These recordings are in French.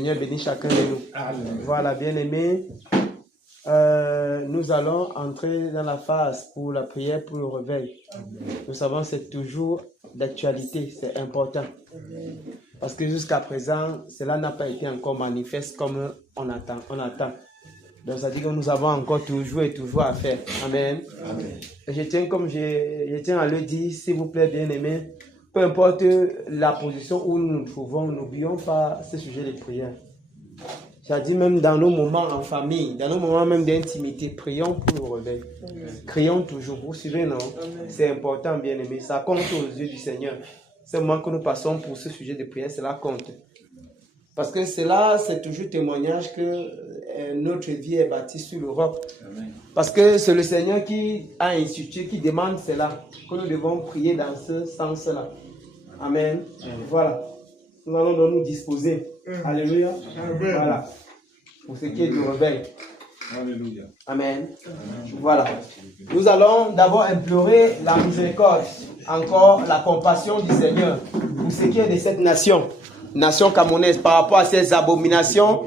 Seigneur bénit chacun de nous. Amen. Voilà, bien-aimés, nous allons entrer dans la phase pour la prière pour le réveil. Amen. Nous savons que c'est toujours d'actualité, c'est important. Amen. Parce que jusqu'à présent, cela n'a pas été encore manifeste comme on attend. Donc ça dit que nous avons encore toujours et toujours à faire. Amen. Amen. Et je tiens à le dire, s'il vous plaît, bien-aimés, peu importe la position où nous nous trouvons, n'oublions pas ce sujet de prière. J'ai dit même dans nos moments en famille, dans nos moments même d'intimité, prions pour le réveil. Crions toujours. Vous suivez, non? C'est important, bien-aimé. Ça compte aux yeux du Seigneur. Ce moment que nous passons pour ce sujet de prière, cela compte. Parce que cela, c'est toujours témoignage que notre vie est bâtie sur l'Europe. Parce que c'est le Seigneur qui a institué, qui demande cela, que nous devons prier dans ce sens-là. Amen. Voilà. Nous allons donc nous disposer. Alléluia. Amen. Voilà. Pour ce qui est du réveil. Alléluia. Amen. Voilà. Nous allons d'abord implorer la miséricorde, encore la compassion du Seigneur pour ce qui est de cette nation camerounaise, par rapport à ces abominations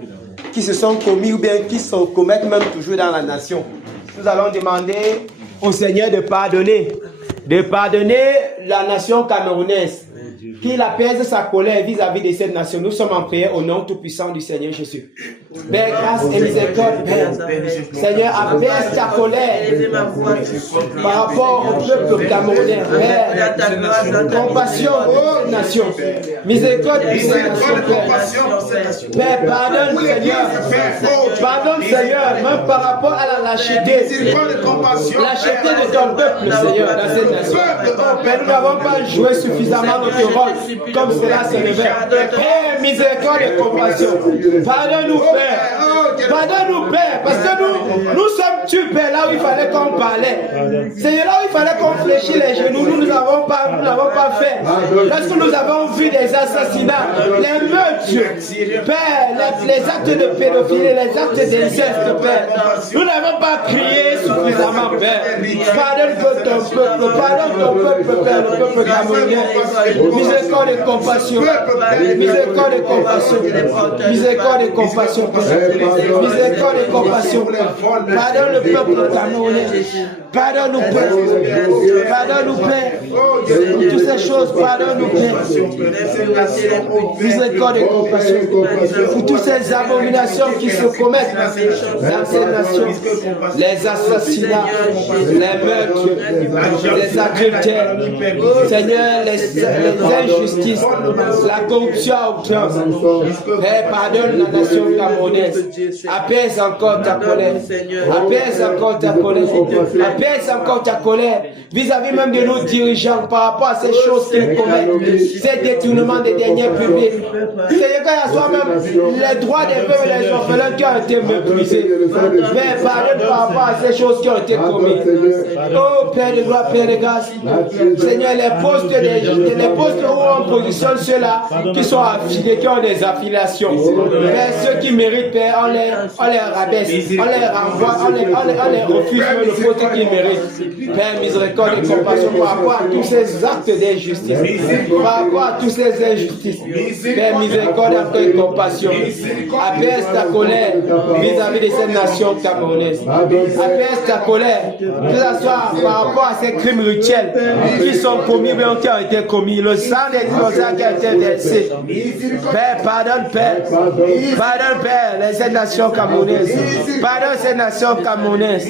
qui se sont commises ou bien qui se commettent même toujours dans la nation. Nous allons demander au Seigneur de pardonner la nation camerounaise, qu'il apaise sa colère vis-à-vis de cette nation. Nous sommes en prière au nom tout-puissant du Seigneur Jésus. Père, grâce et miséricorde, Père. Seigneur, apaise ta colère par rapport au peuple camerounais. Père, compassion pour cette nation. Miséricorde pour cette nation, Père. Père, pardonne, Seigneur. Pardonne, Seigneur, même par rapport à la lâcheté. Lâcheté de ton peuple, Seigneur, dans cette nation. Père, nous n'avons pas joué suffisamment notre rôle comme cela se révèle. Père, miséricorde et compassion. Pardonne-nous, Père. Pardonne-nous, Père, parce que nous sommes tués, Père, là où il fallait qu'on parlait. C'est là où il fallait qu'on fléchisse les genoux. Nous n'avons pas fait. Lorsque nous avons vu des assassinats, les meurtres, Père, les actes de pédophilie, les actes d'inceste, Père, nous n'avons pas crié suffisamment, Père. Pardonne ton peuple, Père, le peuple camerounais. Miséricorde et compassion. Miséricorde et compassion. Miséricorde et compassion. Miséricorde et compassion. Pardonne le peuple camerounais. Pardonne-nous, Père. Pardonne-nous, Père. Pour toutes ces choses, pardonne-nous, Père. Miséricorde et compassion. Pour toutes ces abominations qui se commettent dans ces nations. Les assassinats, les meurtres, les adultères. Seigneur, les injustices, la corruption à outrance. Père, pardonne la nation camerounaise. Apaise encore ta colère. Apaise encore ta colère. Apaise encore ta colère vis-à-vis même de nos dirigeants par rapport à ces choses qu'ils commettent, ces détournements des deniers publics. Seigneur, quand il y a soi-même les droits des peuples et des orphelins qui ont été méprisés. Père, pardonne par rapport à ces choses qui ont été commises. Oh Père de gloire, Père de grâce. Seigneur, les postes où on positionne ceux-là qui sont affiliés, qui ont des affiliations. Père, ceux qui méritent, Père, on les rabaisse, on les renvoie, on les refuse le poste qu'ils méritent. Père, miséricorde et compassion par rapport à tous ces actes d'injustice, par rapport à toutes ces injustices. Père, miséricorde et compassion. Apaise ta colère vis-à-vis de cette nation camerounaise. Apaise ta colère, que ce soit par rapport à ces crimes rituels qui sont commis, mais qui ont été commis. Le sang des innocents qui a été versé. Père, pardonne, Père. Pardonne, Père, cette nation camerounaise. Pardonne ces nations camerounaises.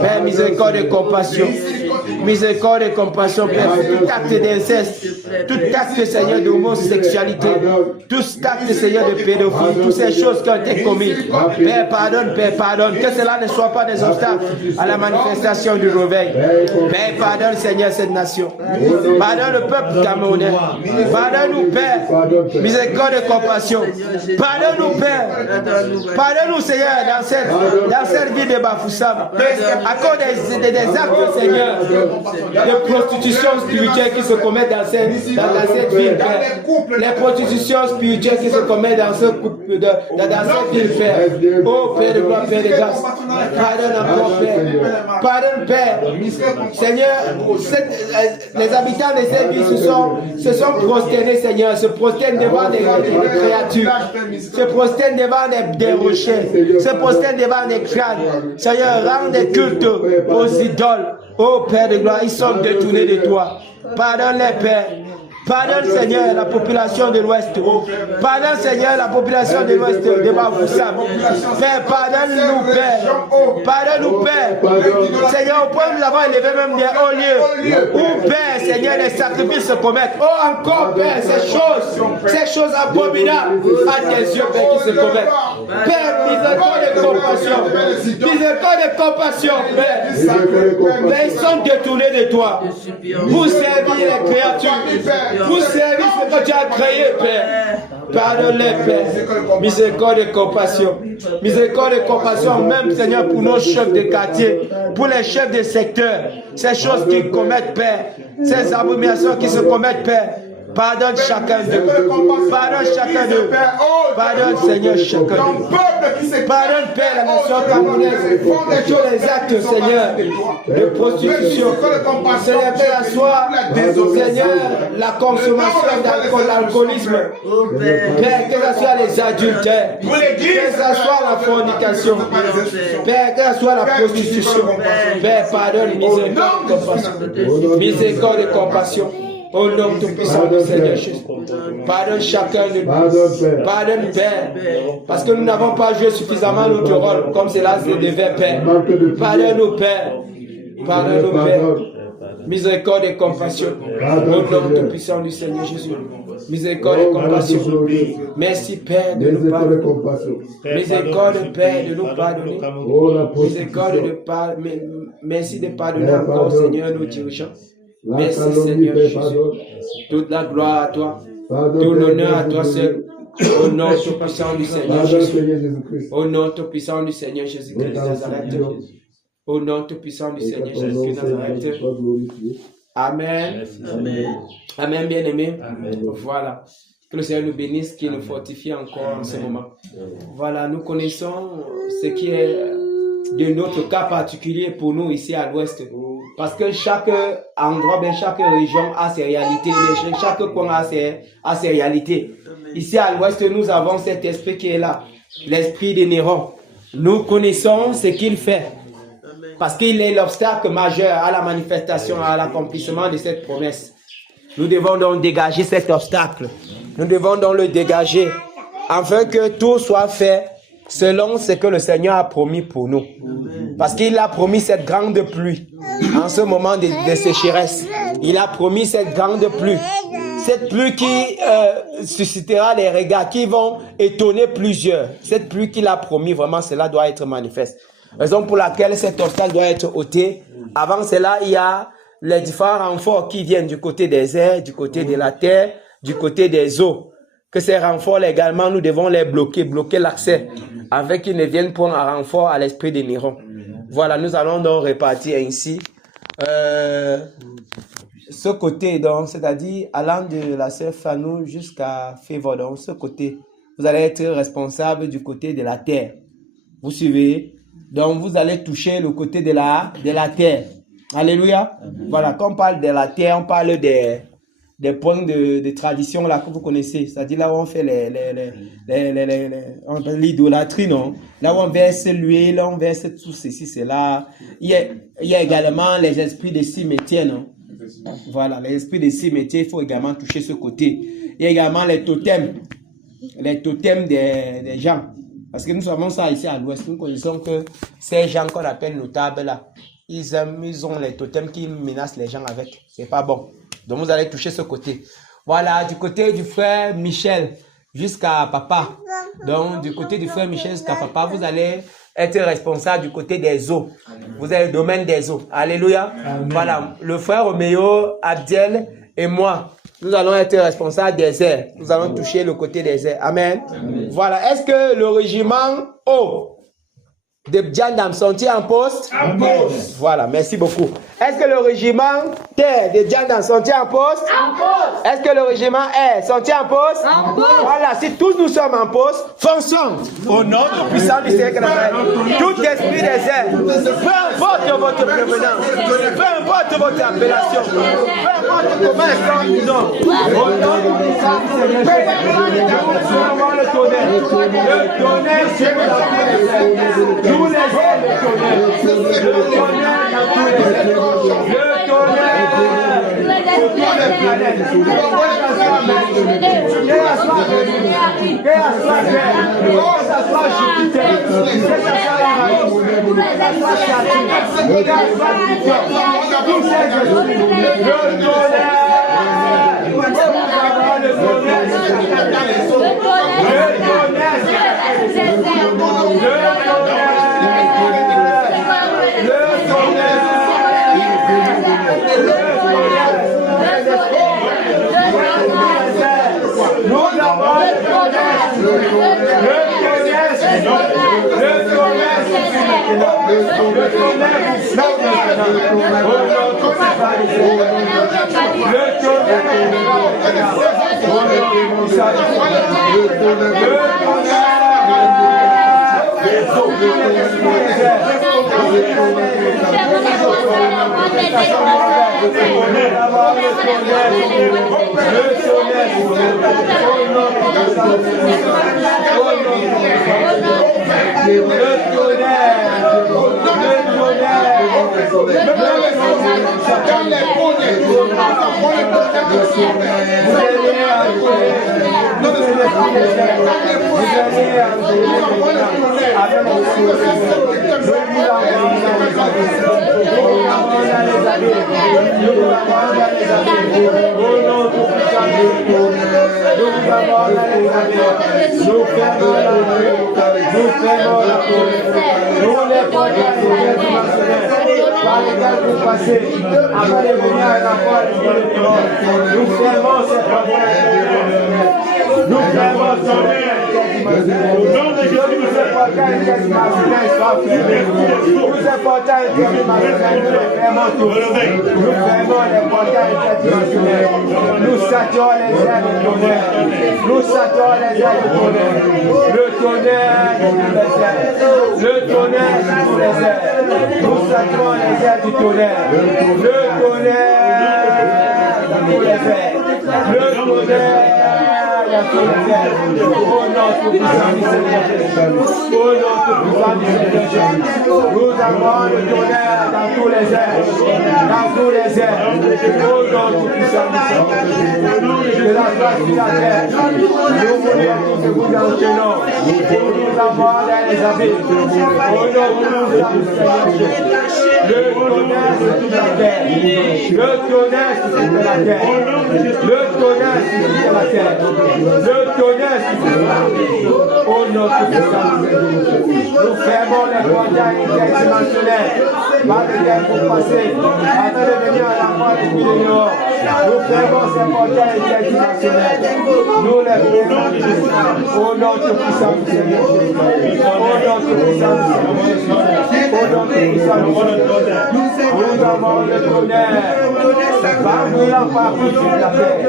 Père, miséricorde et compassion. Miséricorde et compassion, Père, pour tout acte d'inceste, tout acte, Seigneur, d'homosexualité, tout acte, Seigneur, de pédophilie, toutes ces choses qui ont été commises. Père, pardonne, que cela ne soit pas des obstacles à la manifestation du réveil. Père, pardonne, Seigneur, cette nation. Pardonne le peuple camerounais. Pardonne-nous, Père. Miséricorde et compassion. Pardonne-nous, Père. Pardonne-nous, Seigneur, dans cette vie de Bafoussam. À cause des actes, Seigneur, Les prostitutions spirituelles qui se commettent dans cette ville, Père. Les prostitutions spirituelles qui se commettent dans ce couple, dans cette ville, Père. Oh Père de gloire, Père de grâce. Pardonne encore, Père. Pardonne, Père. Seigneur, les habitants de cette ville se sont prosternés, Seigneur. Se prosternent devant des créatures. Se prosternent devant des rochers. Se prosternent devant des crânes. Seigneur, rends des cultes aux idoles. Oh Père de gloire, ils sont détournés de toi. Pardonne-les, Père. Pardonne, Seigneur, la population de l'Ouest. Pardonne, Seigneur, la population de l'Ouest de Bafoussam. Père, pardonne-nous, Père. Pardonne-nous, Père. Seigneur, au point où nous avons élevé même des hauts lieux. Où, Père, Seigneur, les sacrifices se commettent. Oh, encore, Père, ces choses abominables à tes yeux, Père, qui se commettent. Père, miséricorde et compassion. Miséricorde et compassion, Père. Père, ils sont détournés de toi. Vous servir les créatures. Vous servir ce que tu as créé, Père. Pardonne-les, Père. Miséricorde et compassion. Miséricorde et compassion, même, Seigneur, pour nos chefs de quartier, pour les chefs de secteur, ces choses qu'ils commettent, Père, ces abominations qui se commettent, Père. Pardonne chacun d'eux. Pardonne chacun d'eux. Pardonne, Seigneur, chacun d'eux. Pardonne, Père, la nation camerounaise. Tous les actes, Seigneur, de prostitution. Seigneur, que ce soit, Seigneur, la consommation d'alcool, l'alcoolisme. Père, que ce soit les adultères. Que ce soit la fornication. Père, que ce soit la prostitution. Père, pardonne, miséricorde et compassion. Miséricorde et compassion. Au nom tout-puissant du Seigneur Jésus. Pardonne chacun de nous. Pardonne, Père. Parce que nous n'avons pas joué suffisamment notre rôle comme cela se devait, Père. Pardonne-nous, Père. Pardonne-nous, Père. Miséricorde et compassion. Au nom tout-puissant du Seigneur Jésus. Miséricorde et compassion. Merci, Père, de nous pardonner. Miséricorde, Père, de nous pardonner. Miséricorde de pardonner. Merci de pardonner encore, Seigneur, nos dirigeants. Merci, Seigneur Jésus. Toute la gloire à toi. Tout l'honneur à toi seul. Au nom tout-puissant du Seigneur Jésus. Au nom tout-puissant du Seigneur Jésus-Christ de Nazareth. Au nom tout-puissant du Seigneur Jésus-Christ de Nazareth. Amen. Amen, bien-aimé. Voilà. Que le Seigneur nous bénisse, qu'il nous fortifie encore en ce moment. Voilà, nous connaissons ce qui est de notre cas particulier pour nous ici à l'Ouest. Parce que chaque endroit, chaque région a ses réalités, chaque coin a ses réalités. Ici à l'Ouest, nous avons cet esprit qui est là, l'esprit de Néron. Nous connaissons ce qu'il fait, parce qu'il est l'obstacle majeur à la manifestation, à l'accomplissement de cette promesse. Nous devons donc dégager cet obstacle. Nous devons donc le dégager, afin que tout soit fait selon ce que le Seigneur a promis pour nous. Parce qu'il a promis cette grande pluie en ce moment de sécheresse. Il a promis cette grande pluie. Cette pluie qui suscitera des regards qui vont étonner plusieurs. Cette pluie qu'il a promis, vraiment, cela doit être manifeste. Raison pour laquelle cet obstacle doit être ôté. Avant cela, il y a les différents renforts qui viennent du côté des airs, du côté de la terre, du côté des eaux. Que ces renforts également, nous devons les bloquer l'accès, avec qu'ils ne viennent point en renfort à l'esprit de Néron. Voilà, nous allons donc répartir ainsi. Ce côté, donc, c'est-à-dire allant de la sœur Fanou jusqu'à Févodon, ce côté, vous allez être responsable du côté de la terre. Vous suivez? Donc, vous allez toucher le côté de la terre. Alléluia. Voilà, quand on parle de la terre, on parle des points de tradition là que vous connaissez, c'est-à-dire là où on fait l'idolâtrie, non? Là où on verse l'huile, là où on verse tout ceci, cela. Il y a également les esprits de cimetière, non? Voilà, les esprits de cimetière, il faut également toucher ce côté. Il y a également les totems des gens. Parce que nous savons ça ici à l'Ouest, nous connaissons que ces gens qu'on appelle notables là, ils ont les totems qui menacent les gens avec. C'est pas bon. Donc, vous allez toucher ce côté. Voilà, du côté du frère Michel jusqu'à papa. Donc, du côté du frère Michel jusqu'à papa, vous allez être responsable du côté des eaux. Vous avez le domaine des eaux. Alléluia. Amen. Voilà, le frère Roméo, Abdiel et moi, nous allons être responsables des airs. Nous allons toucher le côté des airs. Amen. Amen. Voilà, est-ce que le régiment eau de Bdiandam sont-ils en poste? En poste. Voilà, merci beaucoup. Est-ce que le régiment Terre de Diana sont-ils en poste? En poste. Est-ce que le régiment Air sont-ils en poste? En poste. Voilà, si tous nous sommes en poste, fonçons au nom du puissant du Seigneur. Tout esprit des airs, peu importe votre prévenance, peu importe votre appellation, peu importe comment est-ce que nous sommes, au nom du puissant du Seigneur, nous avons le tonnerre sur la terre, tous les airs, le tonnerre dans tous les airs, le tonnerre sur toutes les planètes, que ce soit Jupiter, que ce soit Uranus, que ce soit Saturne, que ce soit Pluton, tous ces esprits, le tonnerre, nous avons le tonnerre, nous saturons les airs de tonnerre, nous saturons les airs de tonnerre, le tonnerre de tous les airs, le tonnerre de tous les airs, nous saturons les airs du tonnerre, le tonnerre de tous les airs, le tonnerre de tous les airs, au nom tout-puissant du Seigneur Jésus, au nom tout-puissant du Seigneur Jésus, nous avons le tonnerre dans tous les airs, dans tous les airs, au nom tout-puissant du Seigneur Jésus, de la face de la terre, nous voulons tous vous enchaînons, pour nous avoir dans les abîmes, au nom tout-puissant du Seigneur Jésus, le tonnerre sur toute la terre, le tonnerre sur toute la terre, le tonnerre sur toute la terre, le tonnerre sur toute la terre, au nom tout-puissant du Seigneur Jésus, nous fermons les portails interdimensionnels, par lesquels vous passez, afin de venir à la foi depuis le dehors, nous fermons ces portails interdimensionnels, nous les fermons au nom tout-puissant du Seigneur Jésus, au nom tout-puissant du Seigneur Jésus, au nom tout-puissant du Seigneur Jésus, nous avons le tonnerre, va brûlant partout sur la terre,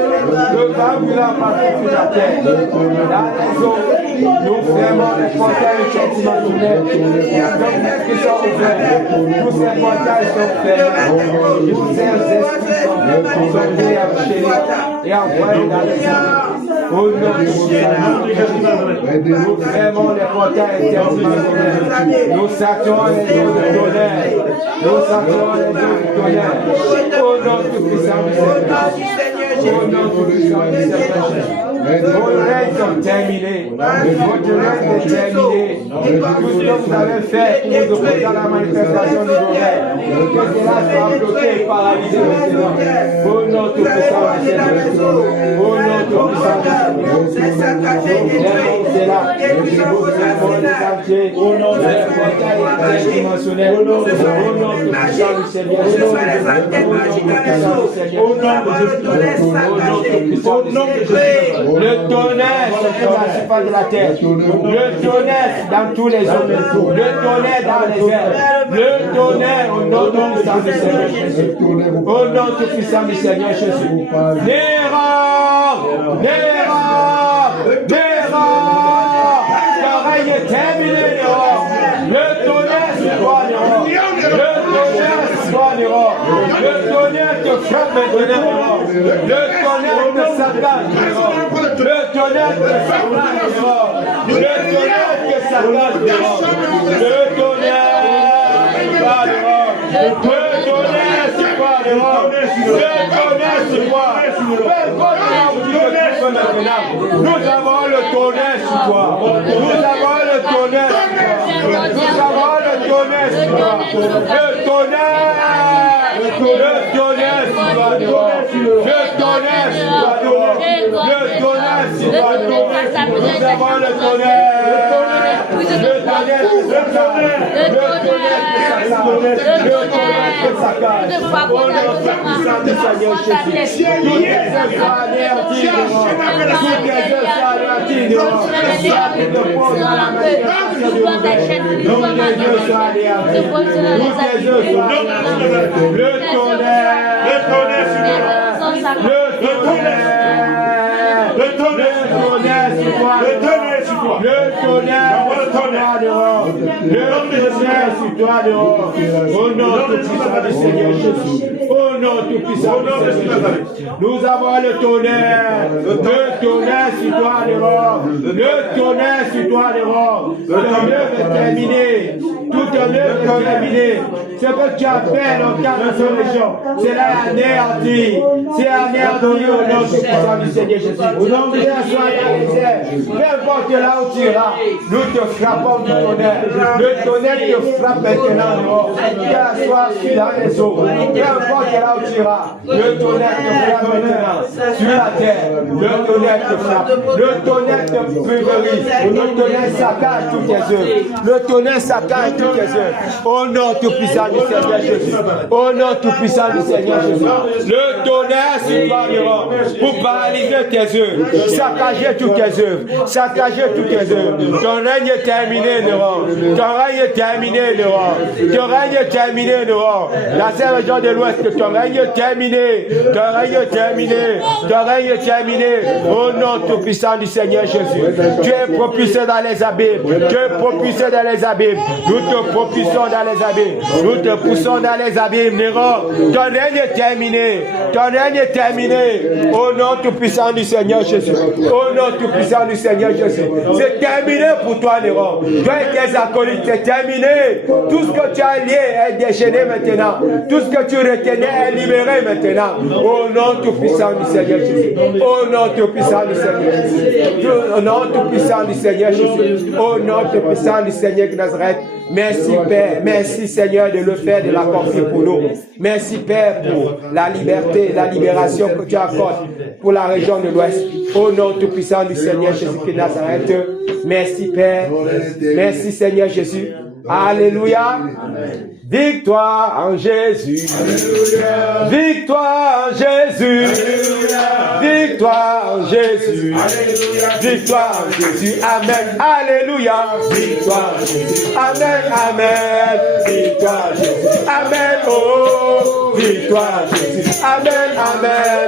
le va brûlant partout sur la terre, dans les eaux, nous fermons les portails interdimensionnels qui sont ouverts, tous ces portails sont fermés, tous ces esprits sont fermés et envoyés dans les eaux. Au nom de nous fermons les portails interdimensionnels, nous saturons les eaux de tonnerre, nous saturons les eaux de tonnerre, au nom du puissant du Seigneur, au nom du puissant du Seigneur. Vos règnes sont terminés, votre règne est terminé, tout ce que vous avez fait pour vous opposer à la manifestation du règne, que cela soit bloqué et paralysé maintenant, au nom du puissant du Seigneur, au nom du puissant du Seigneur. Au nom de interdimensionnel, au nom du puissant du Seigneur, le tonnerre sur la surface de la terre, le tonnerre dans tous tous les hommes, le tonnerre dans les airs, le tonnerre au nom tout-puissant du Seigneur Jésus. Au nom tout-puissant du Seigneur Jésus. L'erreur, ton règne est terminé, le tonnerre sur toi, le tonnerre sur toi, le tonnerre te frappe maintenant, le tonnerre te saccage, le tonnerre te saccage, le tonnerre te saccage, le tonnerre, c'est quoi, le tonnerre, c'est quoi, nous avons le tonnerre sur toi, nous avons le tonnerre, nous avons le tonnerre sur toi, le tonnerre sur toi, le tonnerre sur toi, le tonnerre sur toi, le tonnerre sur toi, nous avons le tonnerre, le tonnerre sur toi dehors. Au nom tout-puissant du Seigneur Jésus. Au nom tout-puissant du Seigneur Jésus. Nous avons le tonnerre. Le tonnerre sur toi dehors. Le tonnerre sur toi dehors. Ton œuvre est terminée. Toute ton œuvre est terminée. Ce que tu as fait dans ta résurrection, c'est anéanti. C'est anéanti au nom tout-puissant du Seigneur Jésus. Au nom de Jésus, peu importe là où tu iras, nous te frappons du tonnerre. Le tonnerre te frappe maintenant dehors. Qu'elle soit sur la maison, peu importe là où tu iras, le tonnerre te frappe maintenant. Sur la terre, le tonnerre te frappe. Le tonnerre te pulvérise. Le tonnerre saccage toutes tes œuvres. Le tonnerre saccage toutes tes œuvres. Au nom tout-puissant du Seigneur Jésus. Au nom tout-puissant du Seigneur Jésus. Le tonnerre sur toi dehors pour paralyser tes œuvres. Saccager toutes tes œuvres. Saccager toutes tes œuvres. Ton règne est terminé dehors. Ton règne est terminé dehors. Ton règne est terminé dehors. La seule région de l'Ouest, ton règne est terminé. Ton règne est terminé. Ton règne est terminé. Au nom tout-puissant du Seigneur Jésus. Tu es propulsé dans les abîmes. Tu es propulsé dans les abîmes. Nous te propulsons dans les abîmes. Nous te poussons dans les abîmes. Néron, ton règne est terminé. Ton règne est terminé. Au nom tout-puissant du Seigneur Jésus. Au nom tout-puissant du Seigneur Jésus. C'est terminé pour toi, Néron. Toi et tes acolytes, c'est terminé. Tout ce que tu as lié est déchaîné maintenant. Tout ce que tu retenais est libéré maintenant. Au nom tout-puissant du Seigneur Jésus. Au nom tout-puissant du Seigneur Jésus. Au nom tout-puissant du Seigneur Jésus. Au nom tout-puissant du Seigneur de Nazareth. Merci Père. Merci Seigneur de le faire, de l'accomplir pour nous. Merci Père pour la liberté, la libération que tu accordes pour la région de l'Ouest. Au nom tout-puissant du Seigneur Jésus-Christ de Nazareth. Merci Père. Merci Seigneur Jésus. Alléluia. Victoire en Jésus. Alléluia. Victoire en Jésus. Alléluia. Victoire en Jésus. Alléluia. Victoire en Jésus. Amen. Alléluia. Victoire en Jésus. Amen. Amen. Victoire en Jésus. Amen. Oh. Victoire en Jésus. Amen. Amen.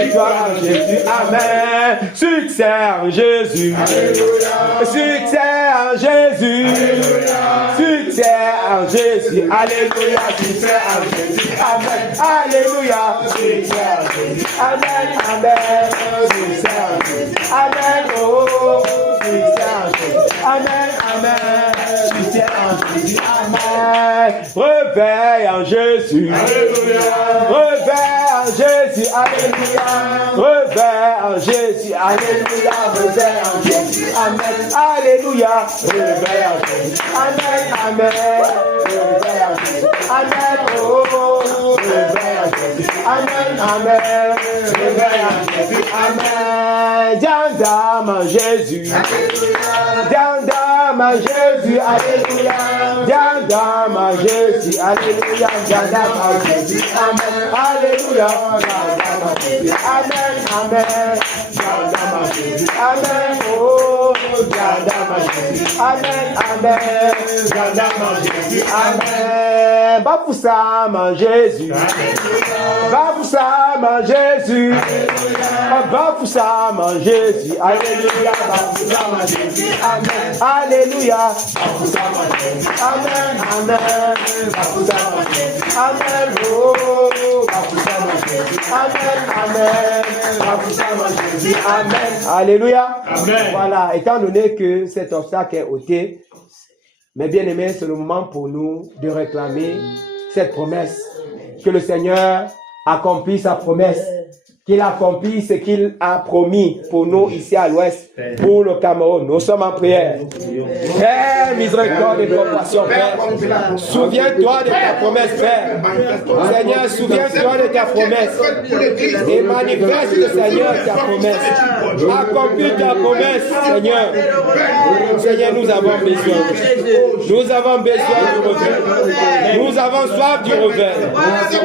Victoire en Jésus. Amen. Succès en Jésus. Alléluia. Succès en Jésus. Alléluia. Succès en Jésus. Alléluia, succès en Jésus. Amen. Alléluia, succès en Jésus. Amen, amen. Succès en Jésus. Amen, oh, succès en Jésus. Amen, amen. Succès en Jésus. Amen. Réveil en Jésus. Alléluia. Réveil en Jésus. Alléluia. Réveil en Jésus. Alléluia. Réveil en Jésus. Amen. Alléluia. Réveil en Jésus. Amen, amen. Amen, oh, amen, amen, amen, Jandam Jésus, Jandam Jésus, alléluia, Jandam Jésus, alléluia, Jandam Jésus, amen, alléluia, Jandam Amen, amen. Amen, oh, amen, amen. Amen. Va pour ça, mon Jésus. Va pour ça, mon Jésus. Va pour ça, mon Jésus. Alléluia. Va pour ça, mon Jésus. Amen. Alléluia. Va pour ça, mon Jésus. Amen, amen. Va pour ça, mon Jésus. Amen, oh, va pour ça, mon Jésus. Amen, amen. Va pour ça, mon Jésus. Amen. Alléluia. Amen. Voilà, étant donné que cet obstacle est ôté, mes bien-aimés, c'est le moment pour nous de réclamer cette promesse. Que le Seigneur accomplisse sa promesse. Qu'il accomplisse ce qu'il a promis pour nous ici à l'ouest, pour le Cameroun. Nous sommes en prière. Père, miséricorde et compassion, Père. Souviens-toi de ta promesse, Père. Seigneur, souviens-toi de ta promesse. Et manifeste, Seigneur, ta promesse. Accomplis ta promesse, Seigneur. Seigneur, nous avons besoin. Nous avons besoin du réveil. Nous avons soif du réveil.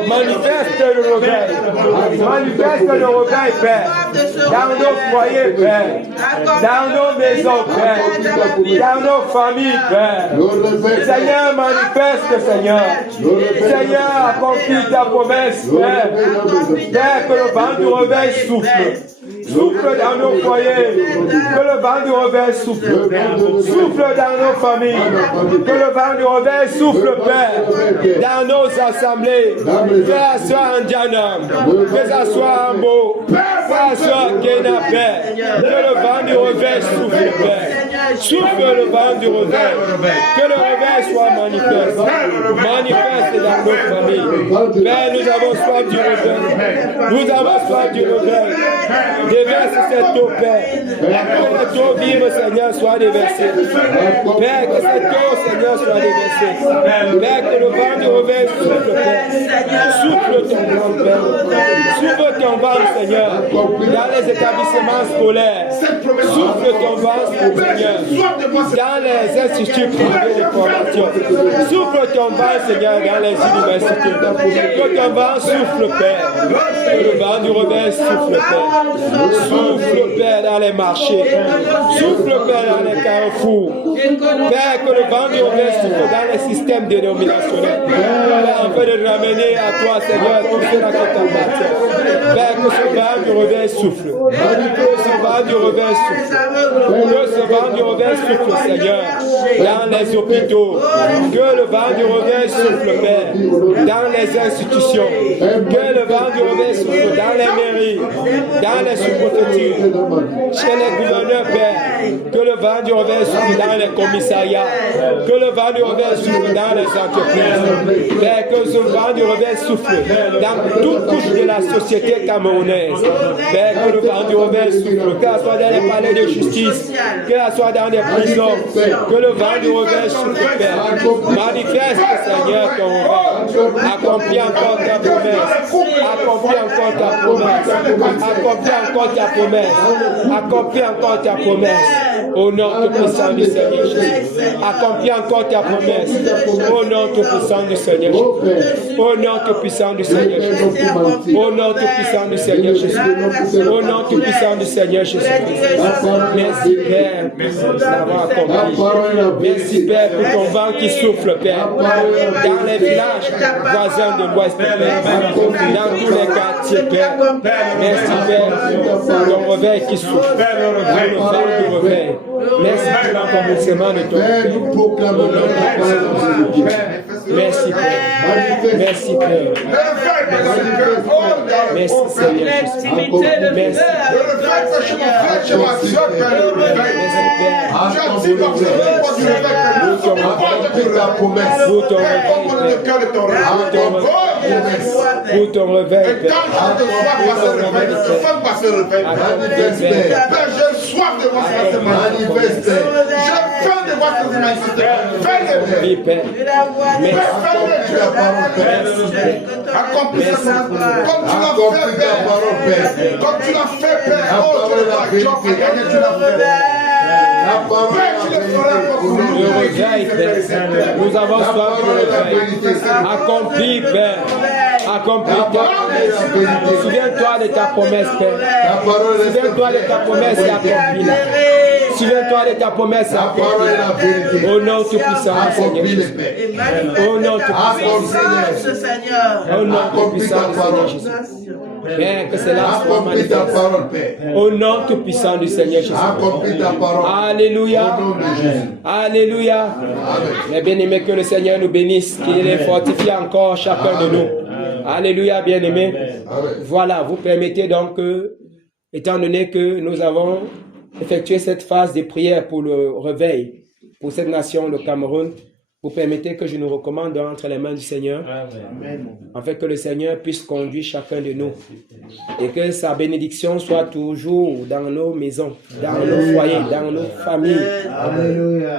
Manifeste le réveil. Manifeste le réveil, Père. Dans nos foyers, Père. Dans nos maisons, Père. Dans nos familles, Père. Seigneur, manifeste, Seigneur. Seigneur, accomplis ta promesse, Père. Père, que le vent du réveil souffle. Souffle dans nos foyers, que le vent du réveil souffle. Souffle dans nos familles, que le vent du réveil souffle, Père. Dans nos assemblées, que ça soit en Djanam, que ça soit en Beau, que ça soit en Kena, Père. Que le vent du réveil souffle, Père. Souffle le vent du réveil, que le réveil soit manifeste. Manifeste dans nos familles. Père, nous avons soif du réveil. Nous avons soif du réveil. Déverse cette eau, Père. Que cette eau vive, Seigneur, soit déversée. Père, que cette eau, Seigneur, soit déversée. Père, que le vent du réveil souffle, Père. Souffle ton vent, Père. Souffle ton vent, Seigneur, dans les établissements scolaires. Souffle ton vent, Seigneur, dans les instituts privés de formation. Souffle ton vent, Seigneur, dans les universités. Que ton vent souffle, Père. Que le vent du réveil souffle, Père. Souffle, Père, dans les marchés. Souffle, Père, dans les carrefours. Père, que le vent du réveil souffle dans les systèmes dénominationnels. Père, afin de ramener à toi, Seigneur, tout cela qui t'appartient. Père, que ce vent du réveil souffle. Que ce vent du réveil souffle. Que ce vent du réveil souffle, Seigneur, dans les hôpitaux. Que le vent du réveil souffle, Père, dans les institutions. Que le vent du réveil souffle dans les mairies, dans les sous-préfectures, chez les gouverneurs, Père. Que le vent du réveil souffle dans les commissariats. Que le vent du réveil souffle dans les entreprises. Père, que ce vent du réveil souffle dans toute couche de la société camerounaise. Père, que le vent du réveil souffle, que ce soit dans les palais de justice, que ce soit dans les prisons, que le vent du réveil souffle, Père. Manifeste, Seigneur, ton réveil. Accomplis encore ta promesse. Accomplis encore ta promesse. Accomplis encore ta promesse. Accomplis encore ta promesse. Au nom tout puissant du Seigneur Jésus. Accomplis encore ta promesse. Au nom tout puissant du Seigneur Jésus. Au nom tout puissant du Seigneur Jésus. Au nom tout puissant du Seigneur Jésus. Au nom tout puissant du Seigneur Jésus. Merci Père d'avoir accompli. Merci Père pour ton vent qui souffle, Père. Dans les villages voisins de l'Ouest, Père. Dans tous les quartiers, Père. Merci Père pour ton réveil qui souffle. Pour le vent du réveil. Merci pour l'accomplissement de ton réveil. Merci Père. Merci Père. Merci Seigneur. Merci. Pour ton réveil, Père. J'ai soif de voir ça se manifester. J'ai faim de voir ça se manifester. Oui, Père. Accomplis ça comme tu l'as fait, Père. Comme tu l'as fait, Père. Oh, tu l'as fait. Tu l'as fait. Le réveil, Père. Nous avons soif du réveil. Accomplis, Père. Accomplis Ta ta parole est la promesse. vérité. Souviens-toi de ta promesse, Père. Ta parole est Souviens-toi de ta promesse et accomplis-la. Souviens-toi de ta promesse et Ta parole est accomplis-la. la vérité. Au nom tout-puissant du Seigneur Accomplis Jésus. les paix. Au nom tout-puissant. Au nom tout-puissant du Seigneur Jésus. Père, que cela soit Accomplis ta manifeste. parole, Père. Au nom tout-puissant du Seigneur Jésus. Accomplis ta parole. Alléluia. Au nom de Jésus. Alléluia. Amen. Mais bien-aimés, que le Seigneur nous bénisse, qu'il les fortifie encore chacun de nous. Alléluia, bien-aimés. Amen. Voilà, vous permettez donc que, étant donné que nous avons effectué cette phase de prière pour le réveil, pour cette nation, le Cameroun, vous permettez que je nous recommande entre les mains du Seigneur, afin que le Seigneur puisse conduire chacun de nous et que sa bénédiction soit toujours dans nos maisons, dans nos foyers, dans nos familles.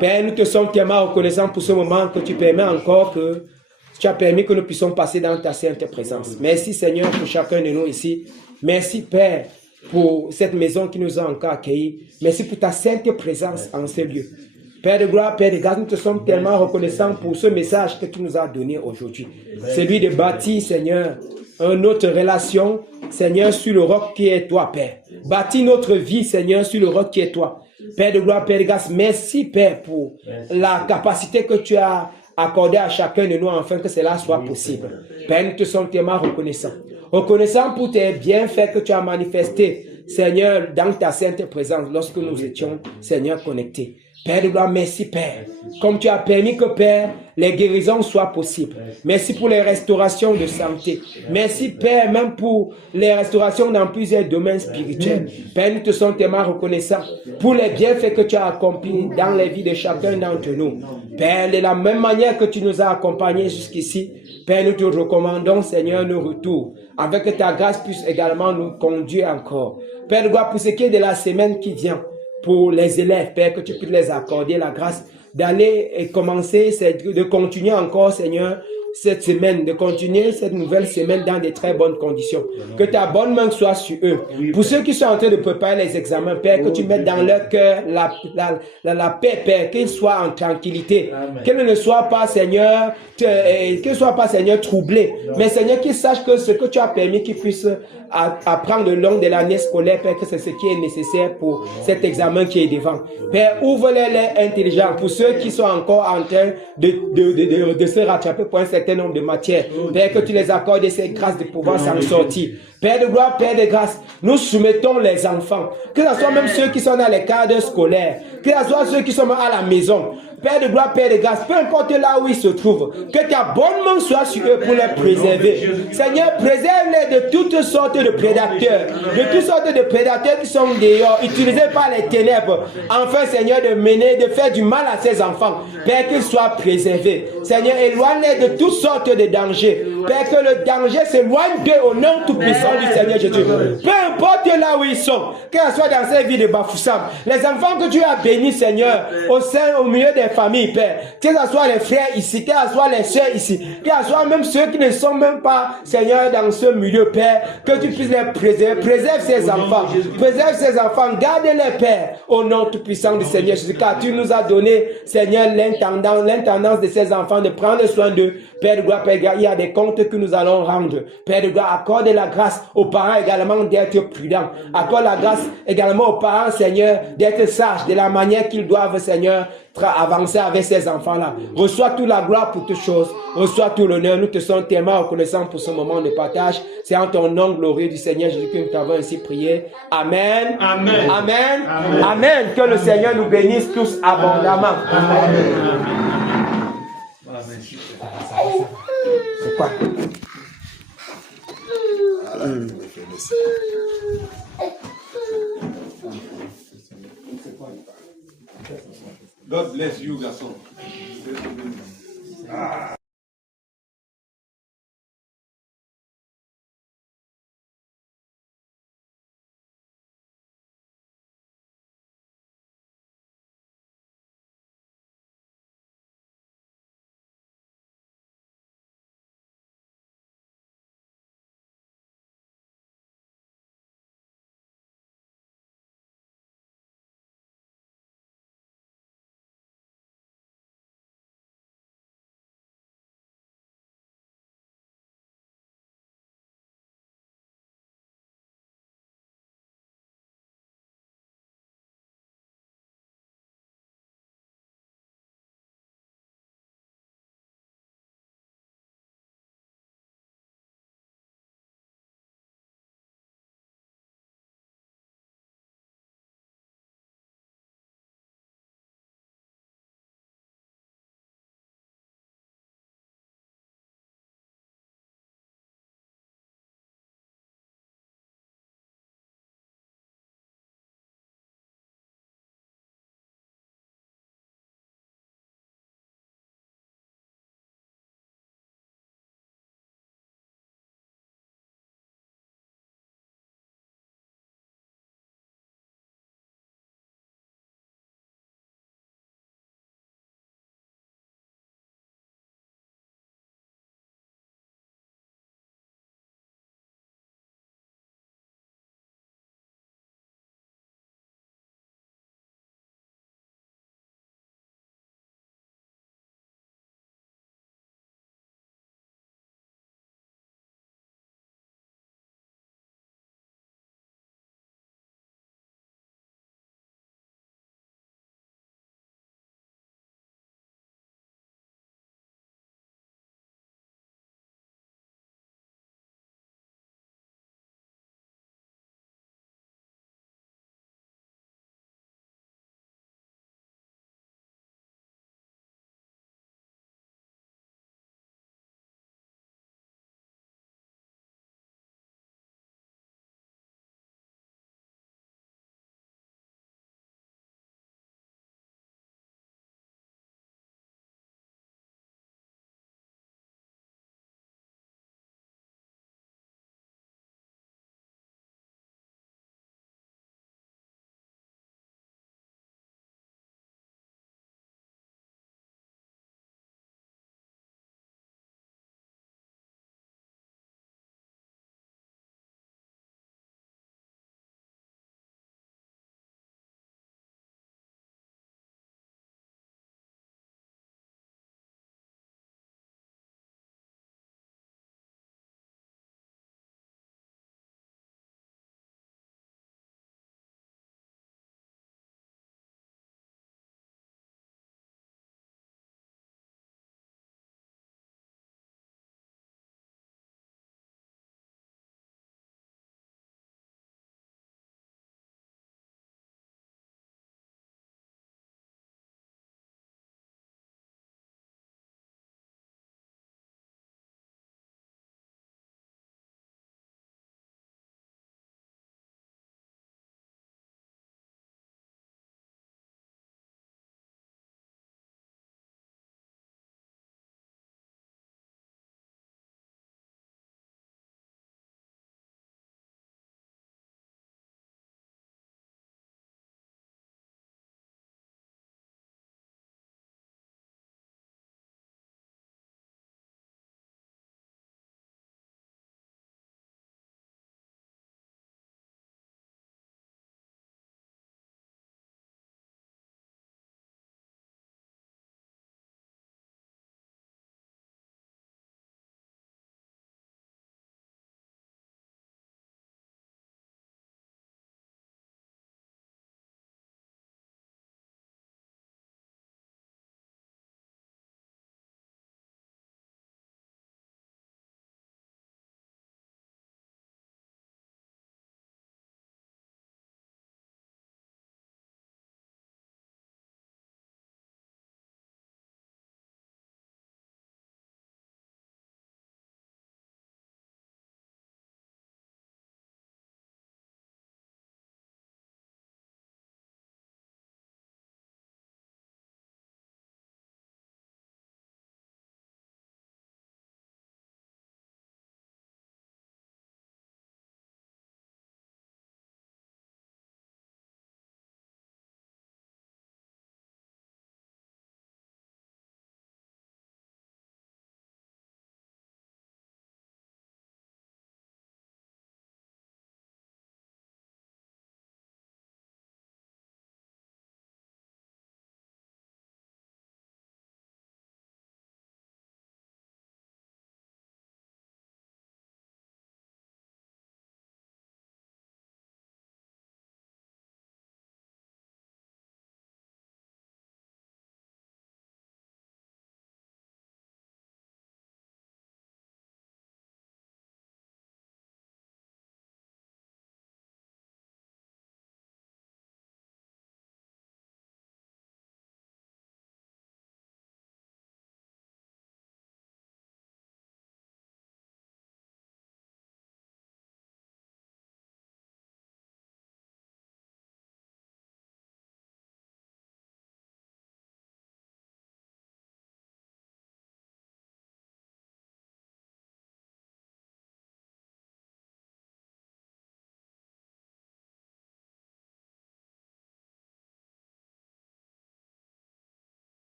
Père, nous te sommes tellement reconnaissants pour ce moment que tu permets encore que tu as permis que nous puissions passer dans ta sainte présence. Merci Seigneur pour chacun de nous ici. Merci Père pour cette maison qui nous a encore accueillis. Merci pour ta sainte présence en ce lieu. Père de gloire, Père de grâce, nous te sommes tellement reconnaissants pour ce message que tu nous as donné aujourd'hui. Celui de bâtir, Seigneur, une autre relation, Seigneur, sur le roc qui est toi, Père. Bâtir notre vie, Seigneur, sur le roc qui est toi. Père de gloire, Père de grâce, merci, Père, pour la capacité que tu as accordée à chacun de nous, afin que cela soit possible. Père, nous te sommes tellement reconnaissants. Reconnaissants pour tes bienfaits que tu as manifestés, Seigneur, dans ta sainte présence, lorsque nous étions, Seigneur, connectés. Père de gloire, merci Père, comme tu as permis que Père, les guérisons soient possibles. Merci pour les restaurations de santé. Merci Père, même pour les restaurations dans plusieurs domaines spirituels. Père, nous te sommes tellement reconnaissants pour les bienfaits que tu as accomplis dans les vies de chacun d'entre nous. Père, de la même manière que tu nous as accompagnés jusqu'ici, Père, nous te recommandons, Seigneur, nos retours, afin que ta grâce puisse également nous conduire encore. Père de gloire, pour ce qui est de la semaine qui vient, pour les élèves, Père, que tu puisses les accorder la grâce d'aller et commencer, de continuer encore, Seigneur, cette semaine, de continuer cette nouvelle semaine dans de très bonnes conditions. Que ta bonne main soit sur eux. Pour ceux qui sont en train de préparer les examens, Père, que tu mettes dans leur cœur la paix, Père, qu'ils soient en tranquillité. Qu'ils ne soient pas, Seigneur, troublés. Mais Seigneur, qu'ils sachent que ce que tu as permis qu'ils puissent apprendre le long de l'année scolaire, Père, que c'est ce qui est nécessaire pour cet examen qui est devant. Père, ouvre-les intelligents pour ceux qui sont encore en train de se rattraper pour un certain nombre de matières. Père, que tu les accordes ces grâces de pouvoir s'en sortir. Père de gloire, Père de grâce, nous soumettons les enfants, que ce soit même ceux qui sont dans les cadres scolaires, que ce soit ceux qui sont à la maison. Père de gloire, Père de grâce, peu importe là où ils se trouvent, que ta bonne main soit sur eux pour les préserver. Seigneur, préserve-les de toutes sortes de prédateurs, qui sont dehors, utilisés par les ténèbres, enfin, Seigneur, de faire du mal à ces enfants. Père, qu'ils soient préservés. Seigneur, éloigne-les de toutes sortes de dangers. Père, que le danger s'éloigne d'eux au nom tout-puissant du Seigneur Jésus. Peu importe là où ils sont, que ce soit dans ces vies de Bafoussam, les enfants que tu as bénis, Seigneur, au milieu des familles, Père, que ce soit les frères ici, que ce soit les soeurs ici, que ce soit même ceux qui ne sont même pas, Seigneur, dans ce milieu, Père, que tu puisses les préserver. Préserve ces enfants, garde-les, Père, au nom tout-puissant du Seigneur Jésus, car tu nous as donné, Seigneur, l'intendance de ces enfants, de prendre soin d'eux. Père de gloire, Père de gloire, il y a des comptes que nous allons rendre. Père de gloire, accorde la grâce aux parents également d'être prudents. Accorde la grâce également aux parents, Seigneur, d'être sages de la manière qu'ils doivent, Seigneur, avancer avec ces enfants-là. Reçois toute la gloire pour toutes choses. Reçois tout l'honneur. Nous te sommes tellement reconnaissants pour ce moment de partage. C'est en ton nom glorieux du Seigneur Jésus que nous t'avons ainsi prié. Amen. Amen. Amen. Amen. Amen. Que le Seigneur nous bénisse tous abondamment. Amen. C'est quoi? God bless you, garçon.